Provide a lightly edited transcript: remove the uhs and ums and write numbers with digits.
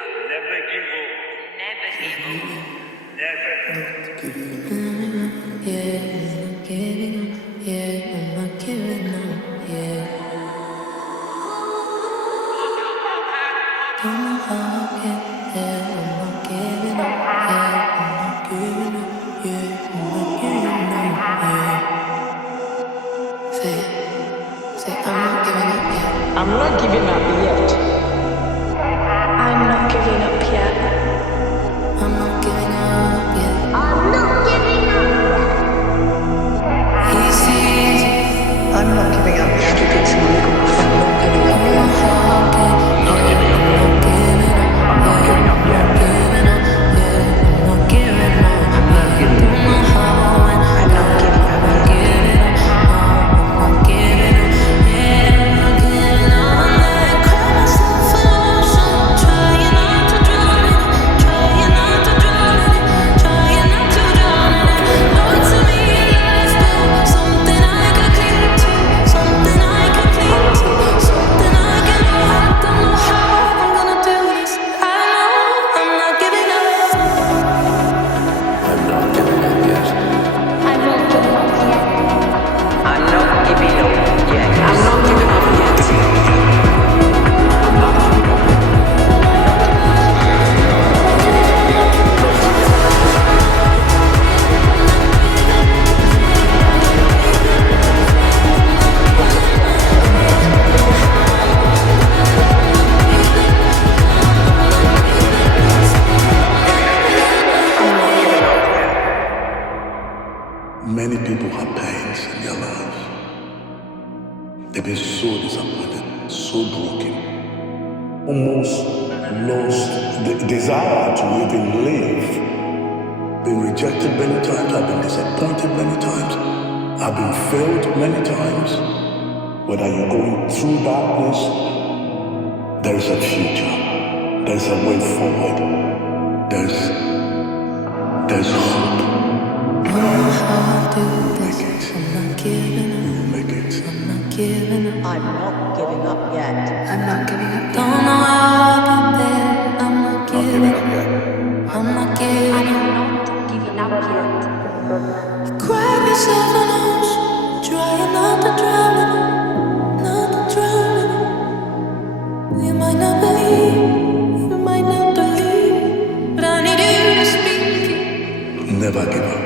Never give up. Never give up. Never. Yeah, I'm not giving up. Yeah, I'm not giving up. Yeah. Don't know how I get there. I'm not giving up. Yeah, I'm not giving up. Yeah, I'm not giving up. Yeah. Say, I'm not giving up yet. I'm not giving up yet. I'm not giving up yet. I'm not giving up yet. I'm not giving up yet. Easy. I'm not giving up yet. Stupid silly goof. I'm not giving up yet. I'm not giving up. I'm not giving up. I'm not giving up yet. I'm not giving up. I'm not giving up. Don't know how and I'm not giving up I'm not yet. giving up. I'm not giving up. Yeah, I'm not giving up. I'm not cry myself an ocean. Trying not to drown in it. Trying not to drown in it. Trying not to drown in it. Lord, to me life but something I can cling to. Something I can cling to. Something I can hold. I don't know how I'm gonna do this. I know I'm not giving up. I'm not giving up yet. I'm not giving up yet. I'm not giving up yet. I'm not giving up yet. Many people have pains in their lives. They've been so disappointed, so broken, almost lost the desire to even live. Been rejected many times, I've been disappointed many times, I've been failed many times. Whether you're going through darkness, there is a future, there's a way forward, there's hope. Don't know how I do this. I'm not giving up. You will make it. I'm not giving up. I'm not giving up yet. I'm not giving up. Don't know how I get there. I'm not Not giving giving up. up yet. I'm not giving I'm up. not giving up yet. Cry yourself an ocean. Trying not to drown in it. Not to drown in it. You might not believe. You might not believe. But I need you to speak it. Never give up.